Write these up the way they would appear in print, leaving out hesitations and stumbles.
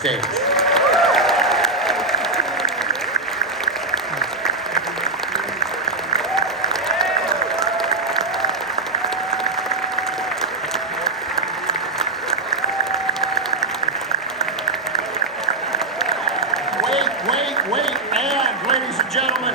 stage. Wait, and ladies and gentlemen,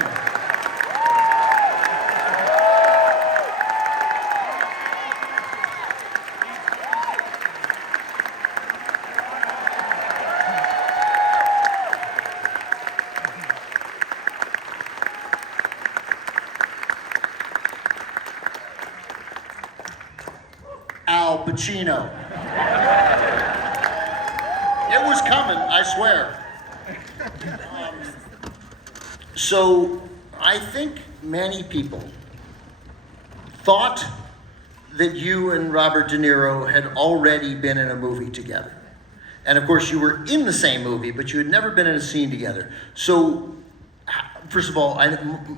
Al Pacino. It was coming, I swear. So I think many people thought that you and Robert De Niro had already been in a movie together. And of course you were in the same movie, but you had never been in a scene together. So first of all,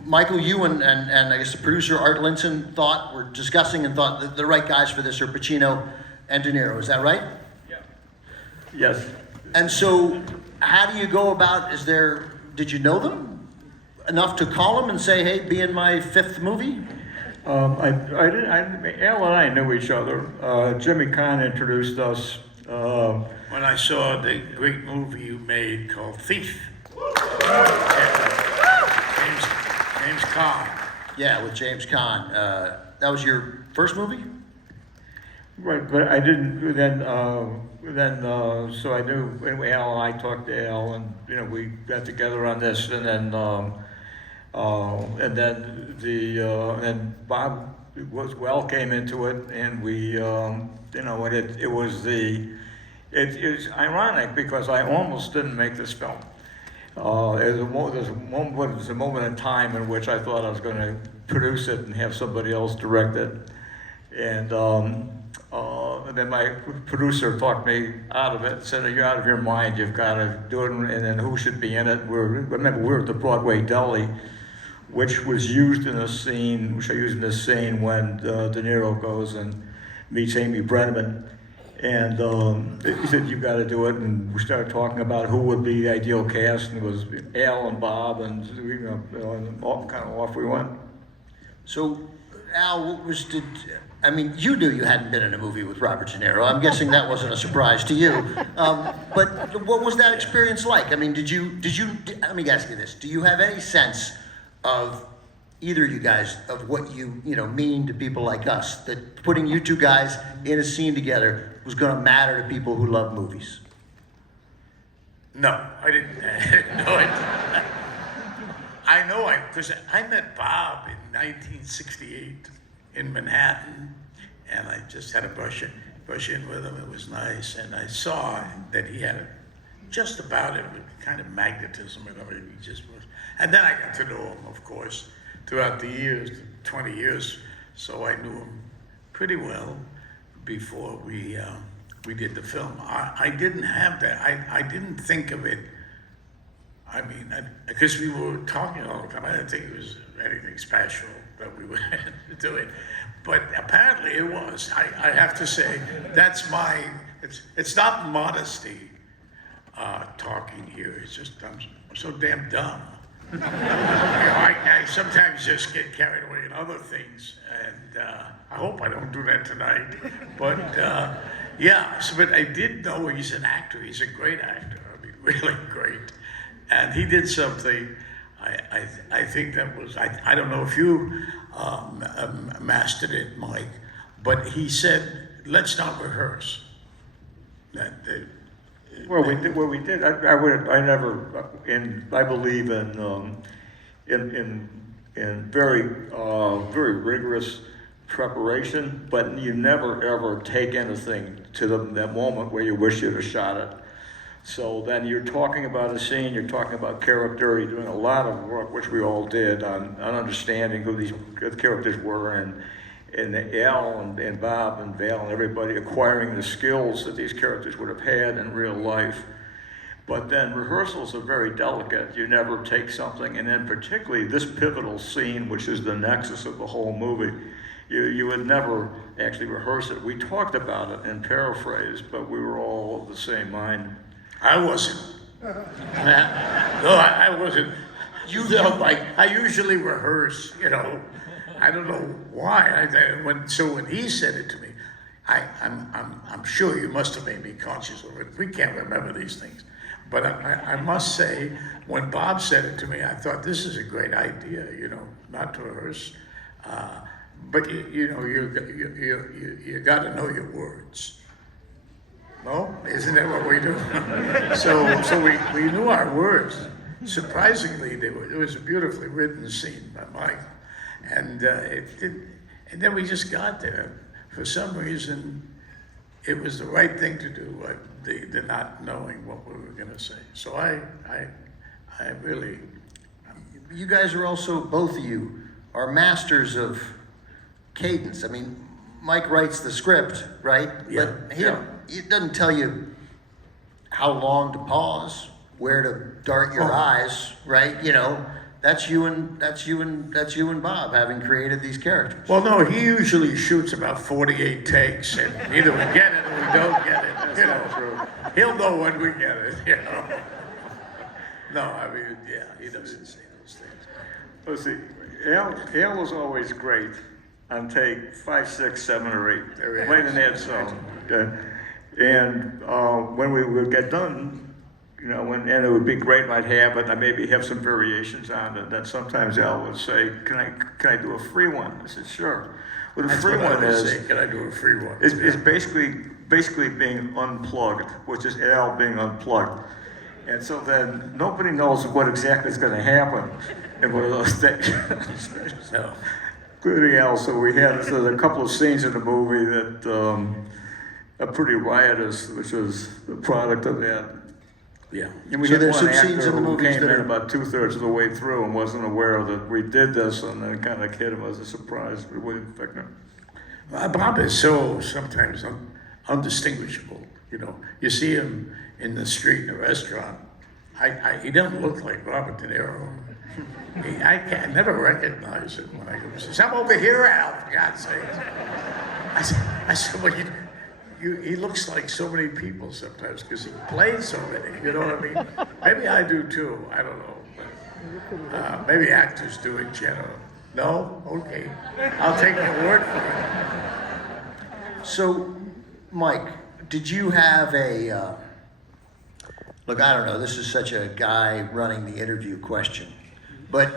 Michael, you and I guess the producer Art Linson were discussing and thought that the right guys for this are Pacino and De Niro. Is that right? Yeah. Yes. And so how do you go about, did you know them enough to call them and say, hey, be in my fifth movie? Al and I knew each other. Jimmy Kahn introduced us. When I saw the great movie you made called Thief. James Caan. Yeah, with James Caan. That was your first movie? Right, but I didn't, so I knew, anyway, Al and I talked to Al and, we got together on this and then Bob came into it and we, it was ironic because I almost didn't make this film. There's a moment in time in which I thought I was going to produce it and have somebody else direct it. And then my producer talked me out of it, said, you're out of your mind, you've got to do it, and then who should be in it? Remember, we were at the Broadway Deli, which was used in a scene, which I used in this scene when De Niro goes and meets Amy Brenneman. And he said, you've got to do it, and we started talking about who would be the ideal cast, and it was Al and Bob, and and kind of off we went. So, Al, you knew you hadn't been in a movie with Robert De Niro. I'm guessing that wasn't a surprise to you. But what was that experience like? I mean, let me ask you this. Do you have any sense of either of you guys of what you mean to people like us, that putting you two guys in a scene together was going to matter to people who love movies? No, I didn't know it. I know because I met Bob in 1968 in Manhattan, and I just had a brush in with him. It was nice, and I saw that he had just about it, kind of magnetism and everything. He just was, and then I got to know him, of course, throughout the years, 20 years. So I knew him pretty well before we did the film. I didn't have that. I didn't think of it. I mean, because we were talking all the time. I didn't think it was anything special that we were doing, but apparently it was. I have to say, it's not modesty talking here. It's just I'm so damn dumb. I sometimes just get carried away in other things, and I hope I don't do that tonight. But but I did know he's an actor. He's a great actor. I mean, really great. And he did something. I think that was. I don't know if you mastered it, Mike, but he said, "Let's not rehearse." Well, we did. I believe in very rigorous preparation, but you never ever take anything to that moment where you wish you'd have shot it. So then you're talking about a scene, you're talking about character, you're doing a lot of work, which we all did, on understanding who these characters were, and Al and Bob and Val and everybody acquiring the skills that these characters would have had in real life. But then rehearsals are very delicate. You never take something, and then particularly this pivotal scene, which is the nexus of the whole movie, you would never actually rehearse it. We talked about it in paraphrase, but we were all of the same mind. I wasn't. No, I wasn't. You know, like I usually rehearse. You know, I don't know why. When he said it to me, I'm sure you must have made me conscious of it. We can't remember these things, but I must say, when Bob said it to me, I thought this is a great idea. You know, not to rehearse, but you know, you got to know your words. No, isn't that what we do? so we knew our words. Surprisingly, it was a beautifully written scene by Mike, and and then we just got there. For some reason, it was the right thing to do. The not knowing what we were going to say. So I really. You guys are also, both of you, are masters of cadence. I mean, Mike writes the script, right? Yeah. But it doesn't tell you how long to pause, where to dart your eyes, right? You know, that's you and Bob having created these characters. Well, no, he usually shoots about 48 takes, and either we get it or we don't get it. That's You not know, true. he'll know when we get it. You know. No, I mean, yeah, he doesn't say those things. Let's see, Al was always great on take 5, 6, 7, or 8, There he right is. in that zone. And when we would get done, you know, and it would be great, I'd have it, I maybe have some variations on it. Then sometimes Al would say, "Can I do a free one?" I said, "Sure." Well, the That's free what I one always is say. Can I do a free one? is basically being unplugged, which is Al being unplugged. And so then nobody knows what exactly is going to happen in one of those things. No. Including Al, so there's a couple of scenes in the movie that are pretty riotous, which is the product of that. Yeah. And we So had there's one some actor scenes in the who movies came that in are- about 2/3 of the way through and wasn't aware that we did this, and then kind of hit him as a surprise. But we didn't think it. Bob is so sometimes undistinguishable. You know, you see him in the street in a restaurant. He doesn't look like Robert De Niro. I never recognize him when I go to say, "I'm over here, Al, for God's sake." I said, "Well, he looks like so many people sometimes because he plays so many." You know what I mean? Maybe I do too. I don't know. But, maybe actors do in general. No? Okay. I'll take your word for it. So, Mike, did you have a look? I don't know. This is such a guy running the interview question, but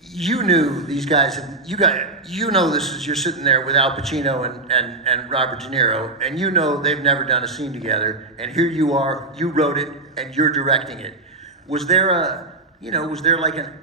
you knew these guys. You know this is, you're sitting there with Al Pacino and Robert De Niro, and you know they've never done a scene together, and here you are. You wrote it, and you're directing it. Was there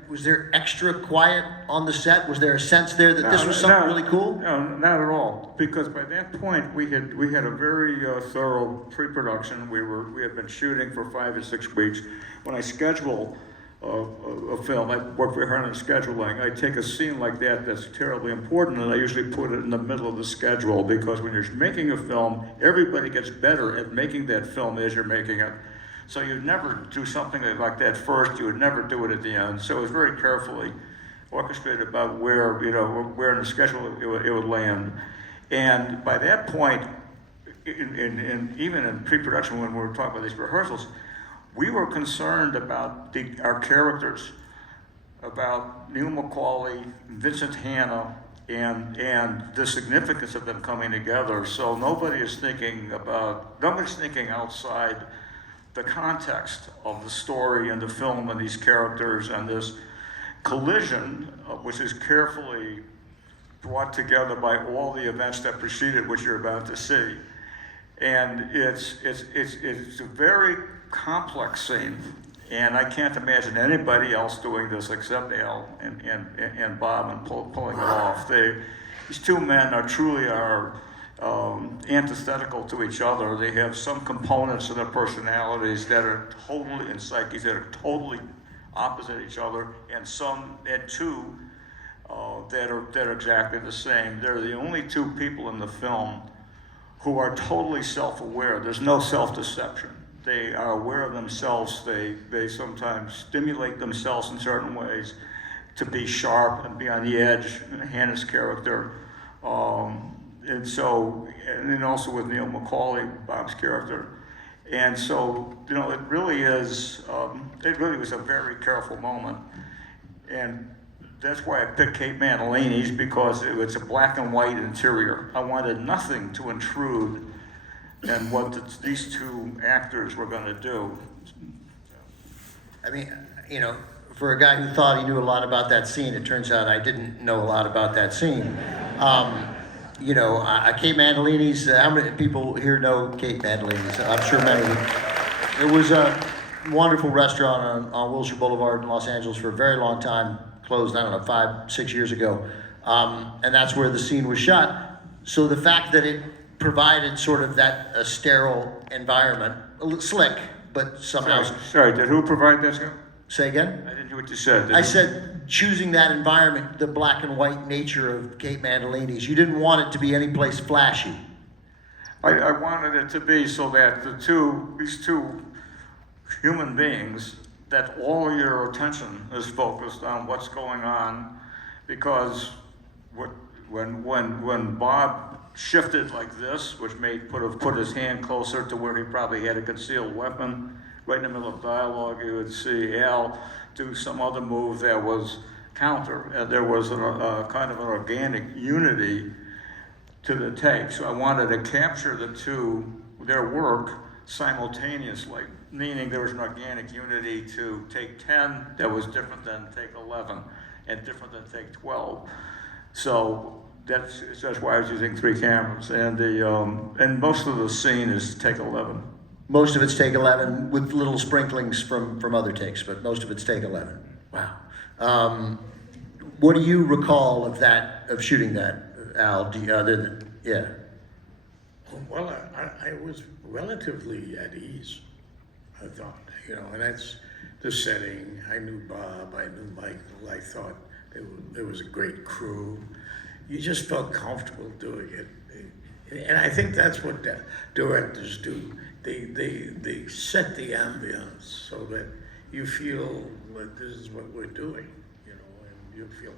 was there extra quiet on the set? Was there a sense there that this was something really cool? No, not at all. Because by that point, we had a very thorough pre-production. We had been shooting for 5 or 6 weeks. When I schedule a film, I work very hard on scheduling. I take a scene like that that's terribly important, and I usually put it in the middle of the schedule, because when you're making a film, everybody gets better at making that film as you're making it. So you'd never do something like that first. You would never do it at the end. So it was very carefully orchestrated about where in the schedule it would land. And by that point, even in pre-production, when we were talking about these rehearsals, we were concerned about our characters, about Neil McCauley, Vincent Hanna, and the significance of them coming together. So nobody's thinking outside the context of the story and the film and these characters and this collision, which is carefully brought together by all the events that preceded what you're about to see. And it's a very complex scene, and I can't imagine anybody else doing this except Al and Bob and pulling it off. These two men truly are antithetical to each other. They have some components of their personalities that are totally, and psyches that are totally opposite each other, and two that are exactly the same. They're the only two people in the film who are totally self-aware. There's no self-deception. They are aware of themselves. They sometimes stimulate themselves in certain ways to be sharp and be on the edge. Hannah's character. And then also with Neil McCauley, Bob's character. And so, you know, it really was a very careful moment. And that's why I picked Kate Mantilini's, because it was a black and white interior. I wanted nothing to intrude in what these two actors were going to do. I mean, you know, for a guy who thought he knew a lot about that scene, it turns out I didn't know a lot about that scene. You know, Kate Mantilini's, how many people here know Kate Mantilini's? I'm sure many. It was a wonderful restaurant on Wilshire Boulevard in Los Angeles for a very long time, closed, I don't know, 5, 6 years ago. And that's where the scene was shot. So the fact that it provided sort of that sterile environment, a little slick, but somehow... Sorry, did who provide that, sir? Say again? I didn't hear what you said. I said choosing that environment, the black and white nature of Kate Mantilini's. You didn't want it to be any place flashy. I wanted it to be so that these two human beings, that all your attention is focused on what's going on, because when Bob shifted like this, which put his hand closer to where he probably had a concealed weapon, right in the middle of dialogue, you would see Al do some other move that was counter. And there was a kind of an organic unity to the take. So I wanted to capture their work simultaneously, meaning there was an organic unity to take 10 that was different than take 11 and different than take 12. So that's why I was using 3 cameras. And most of the scene is take 11. Most of it's take 11 with little sprinklings from other takes, but most of it's take 11. Wow. What do you recall of shooting that, Al? Yeah. Well, I was relatively at ease, I thought, you know, and that's the setting. I knew Bob, I knew Michael. I thought there was a great crew. You just felt comfortable doing it. And I think that's what directors do. They set the ambience so that you feel that this is what we're doing, you know, and you feel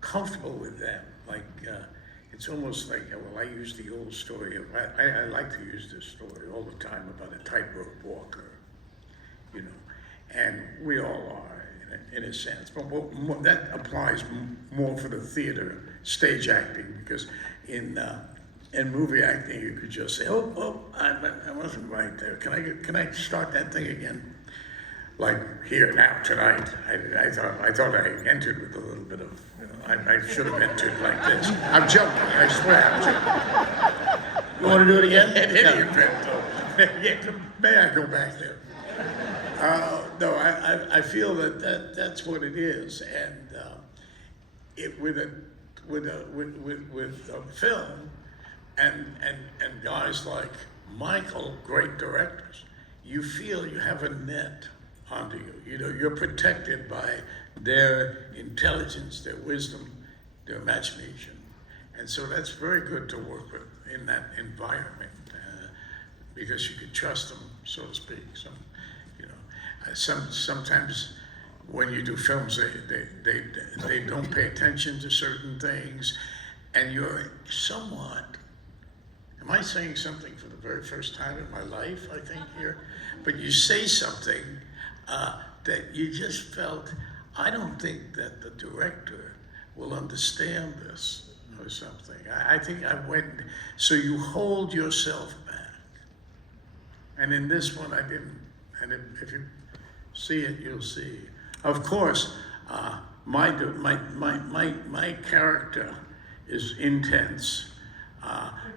comfortable with them. Like, it's almost like, well, I use the old story of, I like to use this story all the time about a tightrope walker, you know, and we all are in a sense, but that applies more for the theater, stage acting, because in movie acting, you could just say, "Oh, I wasn't right there. Can I start that thing again?" Like here now tonight, I thought I entered with a little bit of, you know, I should have entered like this. I'm joking. I swear, I'm joking. You want to do it again? At any event, though, may I go back there? No, I feel that's what it is, and with film. And guys like Michael, great directors, you feel you have a net onto you. You know, you're protected by their intelligence, their wisdom, their imagination. And so that's very good to work with in that environment because you can trust them, so to speak. So, you know, sometimes when you do films, they don't pay attention to certain things, and you're somewhat. Am I saying something for the very first time in my life, I think, here? But you say something that you just felt, I don't think that the director will understand this or something. I think I went, so you hold yourself back. And in this one, I didn't. And if you see it, you'll see. Of course, my character is intense.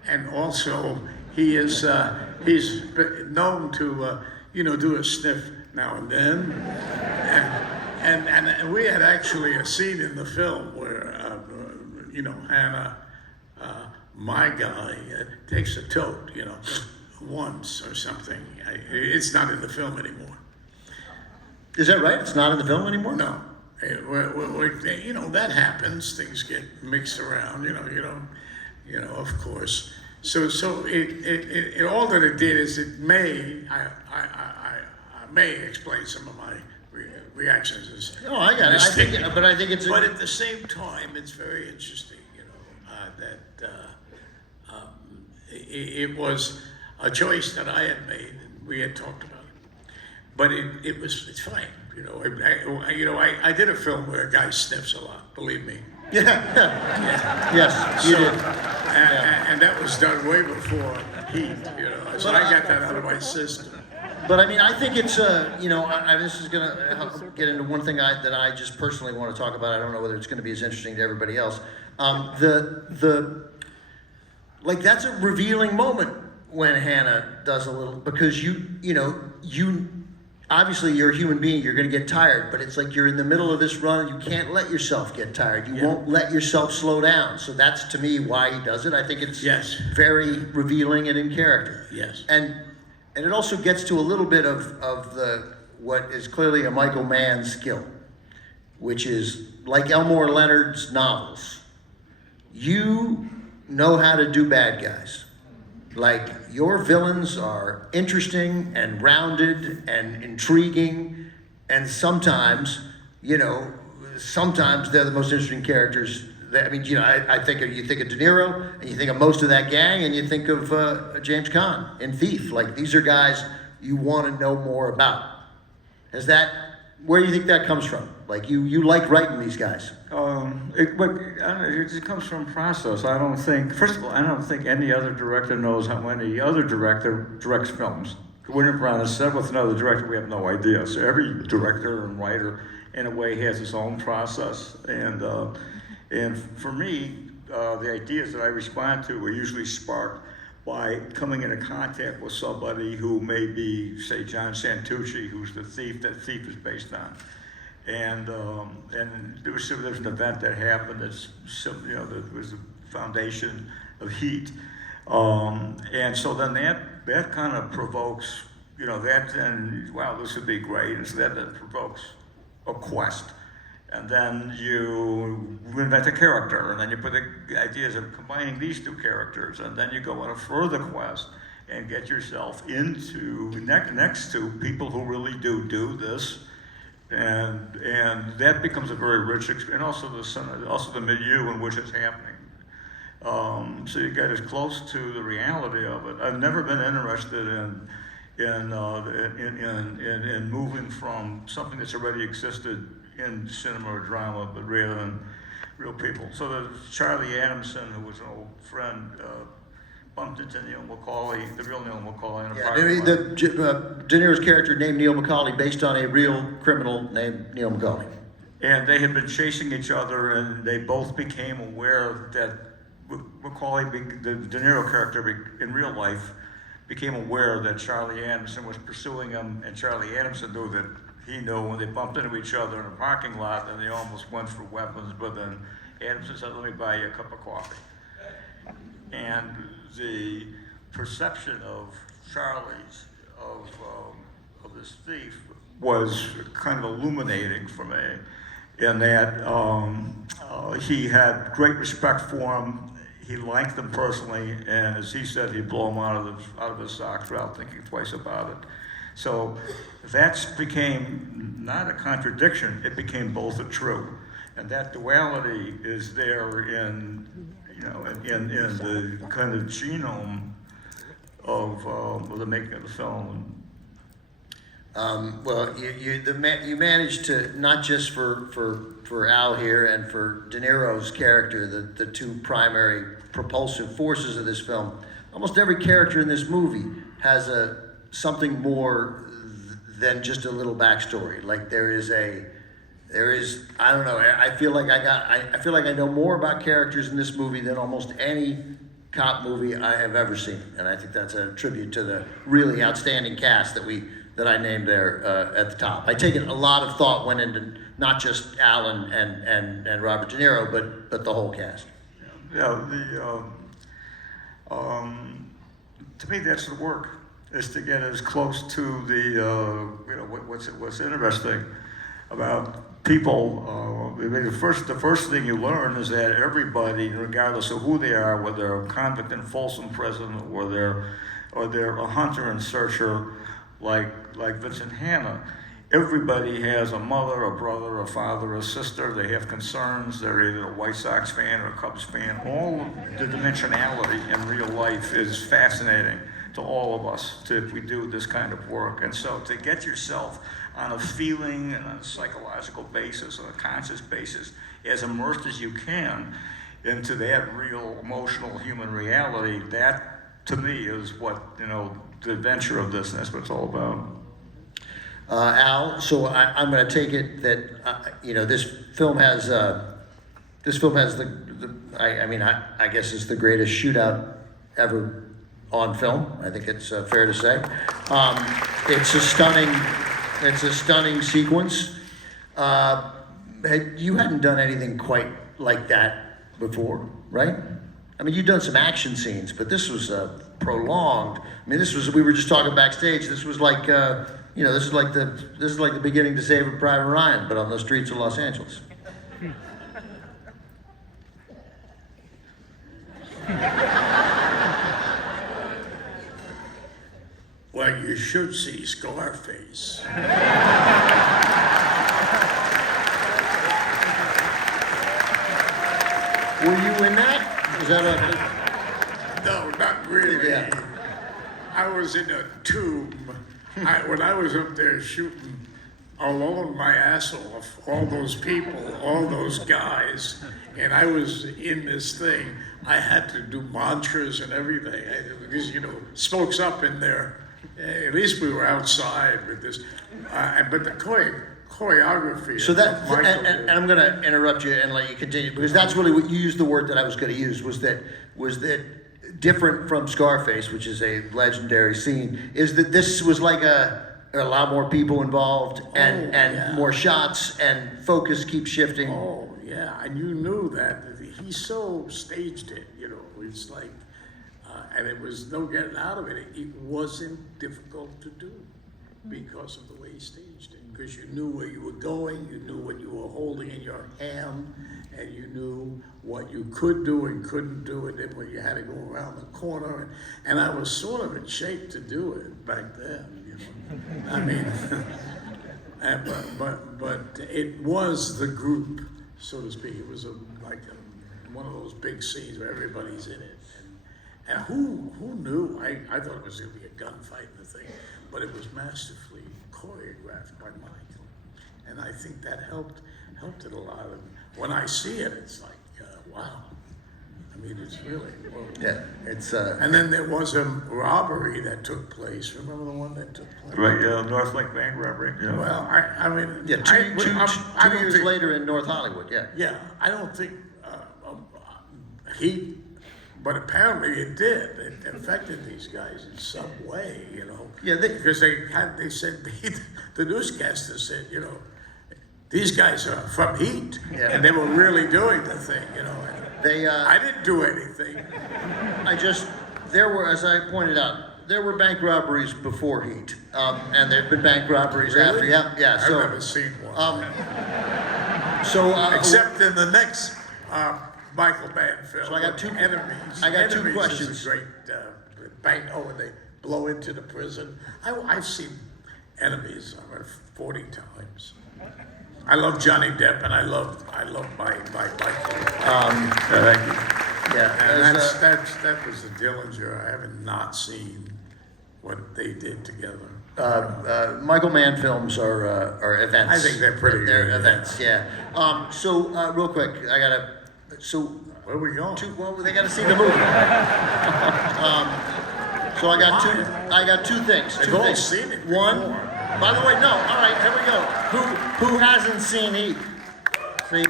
And also, he's known to, do a sniff now and then. And we had actually a scene in the film where, Hannah, my guy, takes a tote, once or something. It's not in the film anymore. Is that right? It's not in the film anymore? No. That happens. Things get mixed around, of course. So it all that it did is it may, I may explain some of my reactions. No, I got it. I think it's. But at the same time, it's very interesting, that it was a choice that I had made We had talked about it, but it's fine. You know, I did a film where a guy sniffs a lot. Believe me. Yeah. Yes, you So, did. and that was done way before Heat. You know, so I got that out of my system. But I mean, I think it's this is gonna help get into one thing that I just personally want to talk about. I don't know whether it's going to be as interesting to everybody else. That's a revealing moment when Hannah does a little, because you obviously you're a human being. You're going to get tired, but it's like you're in the middle of this run and you can't let yourself get tired. You won't let yourself slow down. So that's, to me, why he does it. I think it's very revealing and in character. Yes. And it also gets to a little bit of what is clearly a Michael Mann skill, which is like Elmore Leonard's novels. You know how to do bad guys. Like, your villains are interesting and rounded and intriguing, and sometimes they're the most interesting characters. I think you think of De Niro, and you think of most of that gang, and you think of James Caan in Thief. Like, these are guys you want to know more about. Where do you think that comes from? Like, you like writing these guys. It just comes from process. First of all, I don't think any other director knows how any other director directs films. Winter Brown has said with another director, we have no idea. So every director and writer, in a way, has his own process. And for me, the ideas that I respond to are usually sparked by coming into contact with somebody who may be, say, John Santucci, who's the thief that Thief is based on. And there was an event that happened that was the foundation of Heat. And so then that kind of provokes, this would be great. And so that provokes a quest. And then you invent a character, and then you put the ideas of combining these two characters, and then you go on a further quest and get yourself into next to people who really do this, and that becomes a very rich experience, and also the milieu in which it's happening. So you get as close to the reality of it. I've never been interested in moving from something that's already existed in cinema or drama, but rather than real people. So Charlie Adamson, who was an old friend, bumped into Neil McCauley, the real Neil McCauley, in a parking lot. De Niro's character named Neil McCauley, based on a real criminal named Neil McCauley. And they had been chasing each other, and they both became aware that McCauley, the De Niro character in real life, became aware that Charlie Adamson was pursuing him, and Charlie Adamson knew that he knew when they bumped into each other in a parking lot, and they almost went for weapons, but then Adamson said, "Let me buy you a cup of coffee." And the perception of Charlie's, of this thief, was kind of illuminating for me, in that he had great respect for him. He liked them personally, and as he said, he'd blow him out of his socks without thinking twice about it. So that became not a contradiction; it became both a true, and that duality is there in the kind of genome of the making of the film. You managed to, not just for Al here and for De Niro's character, the two primary propulsive forces of this film. Almost every character in this movie has something more than just a little backstory. Like there is I don't know. I feel like I know more about characters in this movie than almost any cop movie I have ever seen, and I think that's a tribute to the really outstanding cast that I named there at the top. I take it a lot of thought went into not just Al and Robert De Niro, but the whole cast. To me, that's the work, is to get as close to the what's interesting about people. The first thing you learn is that everybody, regardless of who they are, whether they're a convict in Folsom Prison or they're a hunter and searcher like Vincent Hanna, everybody has a mother, a brother, a father, a sister. They have concerns. They're either a White Sox fan or a Cubs fan. All the dimensionality in real life is fascinating to all of us if we do this kind of work. And so to get yourself on a feeling and a psychological basis or a conscious basis, as immersed as you can into that real emotional human reality, that to me is what, the adventure of this, and that's what it's all about. Al, so I'm going to take it that this film has the I guess it's the greatest shootout ever on film. I think it's fair to say. It's a stunning sequence. You hadn't done anything quite like that before, right? I mean, you've done some action scenes, but this was prolonged. I mean, we were just talking backstage. This was like, this is like the beginning to Saving Private Ryan, but on the streets of Los Angeles. Well, you should see Scarface. Were you in that? Was that No, not really. Yeah. I was in a tomb. When I was up there shooting alone my ass off, all those people, all those guys, and I was in this thing, I had to do mantras and everything, because, smoke's up in there. At least we were outside with this. But the choreography. So and I'm going to interrupt you and let you continue, because that's really what you used, the word that I was going to use, was that different from Scarface, which is a legendary scene, is that this was like a lot more people involved and more shots, and focus keeps shifting. Oh, yeah, and you knew that. He so staged it, it's like, and it was no getting out of it. It wasn't difficult to do because of the way he staged it. Because you knew where you were going, you knew what you were holding in your hand, and you knew what you could do and couldn't do, and then when you had to go around the corner. And I was sort of in shape to do it back then, I mean, but it was the group, so to speak. It was one of those big scenes where everybody's in it. And who knew? I thought it was going to be a gunfight and the thing, but it was masterfully choreographed by Michael, and I think that helped it a lot. And when I see it, it's like, wow. I mean, it's really whoa. Yeah, it's. And then there was a robbery that took place. Remember the one that took place? Right, North Lake Bank robbery. Yeah. Well, I mean, Yeah, two years later in North Hollywood. Yeah. Yeah, I don't think but apparently it did. It affected these guys in some way, Yeah, because they said, the newscaster said, these guys are from Heat, Yeah. and they were really doing the thing, They. I didn't do anything. There were, as I pointed out, there were bank robberies before Heat, and there've been bank robberies after. Really? Yeah. I've never seen one. Except in the next Michael Mann film. So I got two- Enemies. I got two Enemies questions. Is a great bank. Oh, and they blow into the prison. I've seen Enemies 40 times. I love Johnny Depp, and I love my Michael. Thank you. Yeah, And that was the Dillinger. I haven't not seen what they did together. Michael Mann films are events. I think they're pretty They're good, events, yeah. So real quick, Where are we going? They got to see the movie. So I got two things. They've all seen it One, before. by the way, no. All right, here we go. Who hasn't seen Heat? See,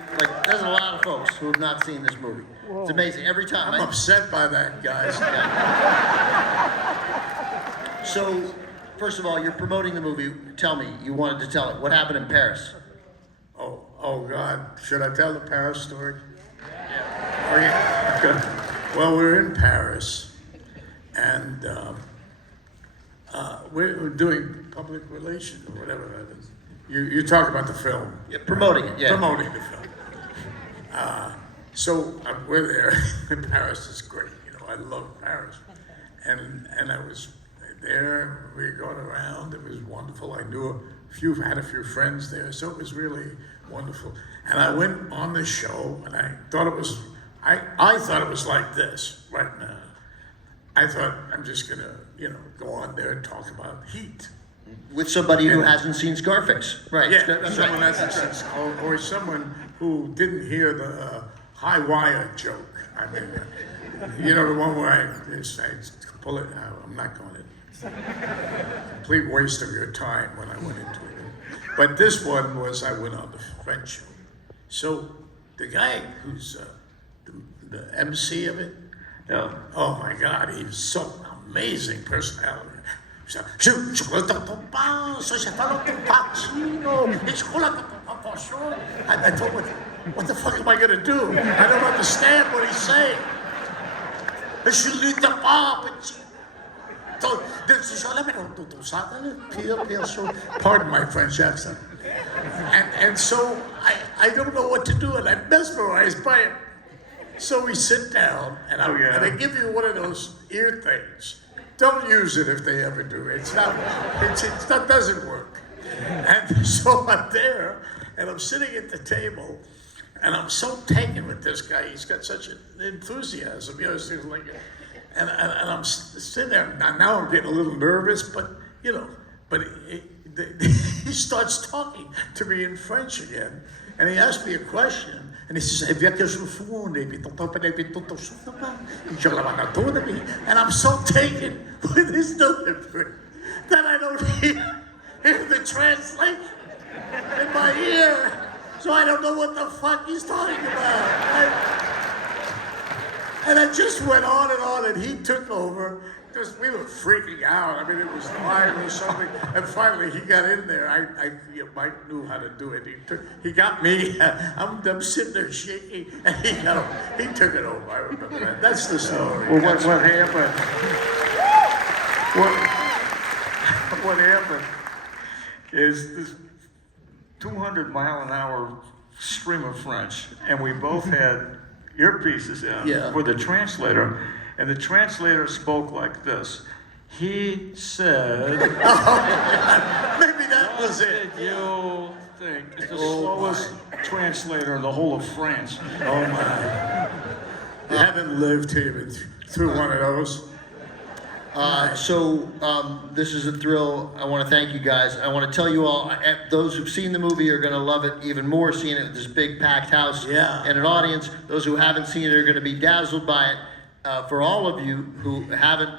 there's a lot of folks who have not seen this movie. Whoa. It's amazing every time. I'm upset by that, guys. So, first of all, you're promoting the movie. Tell me, you wanted to tell it. What happened in Paris? Oh God! Should I tell the Paris story? Oh yeah. Okay. Well, we're in Paris, and we're doing public relations or whatever that is. You talk about the film. Yeah, promoting it. Yeah. Promoting the film. So we're there in Paris. It's great. I love Paris, and I was there. We were going around. It was wonderful. I had a few friends there, so it was really wonderful. And I went on the show, and I thought it was. I thought it was like this right now. I thought I'm just gonna go on there and talk about Heat. With somebody who hasn't seen Scarface. Right. Yeah, That's someone right. that's or someone who didn't hear the high wire joke. I mean, the one where I pull it. I'm not going to. Complete waste of your time when I went into it. But this one was I went on the French show. So the guy who's the MC of it, oh my God, he's so amazing personality. I thought, what the fuck am I gonna do? I don't understand what he's saying. Pardon my French accent. And so I don't know what to do, and I'm mesmerized by it. So we sit down, and they give you one of those ear things. Don't use it if they ever do. It's not doesn't work. And so I'm there, and I'm sitting at the table, and I'm so taken with this guy. He's got such an enthusiasm, things like that. And I'm sitting there. Now I'm getting a little nervous, but he starts talking to me in French again, and he asked me a question. And he says, and I'm so taken with his delivery that I don't hear the translation in my ear. So I don't know what the fuck he's talking about. And it just went on, and he took over. We were freaking out. I mean, it was live or something. And finally, he got in there. Mike knew how to do it. He got me. I'm sitting there shaking, and he took it over. I remember that. That's the story. Well, what happened? What happened is this 200-mile-an-hour stream of French, and we both had earpieces in for the translator. And the translator spoke like this. He said, maybe that was it. You think it's the slowest translator in the whole of France. Oh my. You haven't lived here through one of those. This is a thrill. I want to thank you guys. I want to tell you all, those who've seen the movie are going to love it even more, seeing it with this big packed house and an audience. Those who haven't seen it are going to be dazzled by it. For all of you who haven't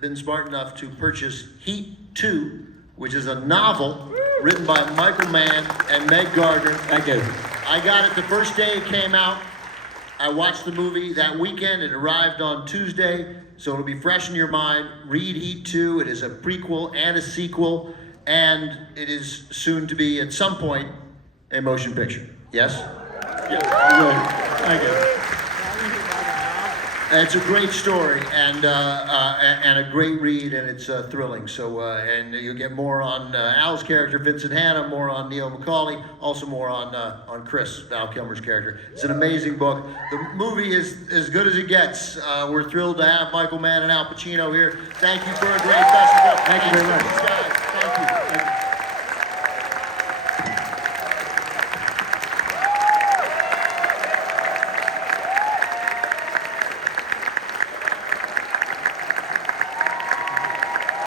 been smart enough to purchase Heat 2, which is a novel written by Michael Mann and Meg Gardner. Thank you. I got it the first day it came out. I watched the movie that weekend. It arrived on Tuesday, so it'll be fresh in your mind. Read Heat 2. It is a prequel and a sequel, and it is soon to be, at some point, a motion picture. Yes? Yeah. Thank you. It's a great story and a great read, and it's thrilling. So, and you'll get more on Al's character, Vincent Hanna, more on Neil McCauley, also more on Chris, Val Kilmer's character. It's an amazing book. The movie is as good as it gets. We're thrilled to have Michael Mann and Al Pacino here. Thank you for a great festival. Thank you very much. Guys.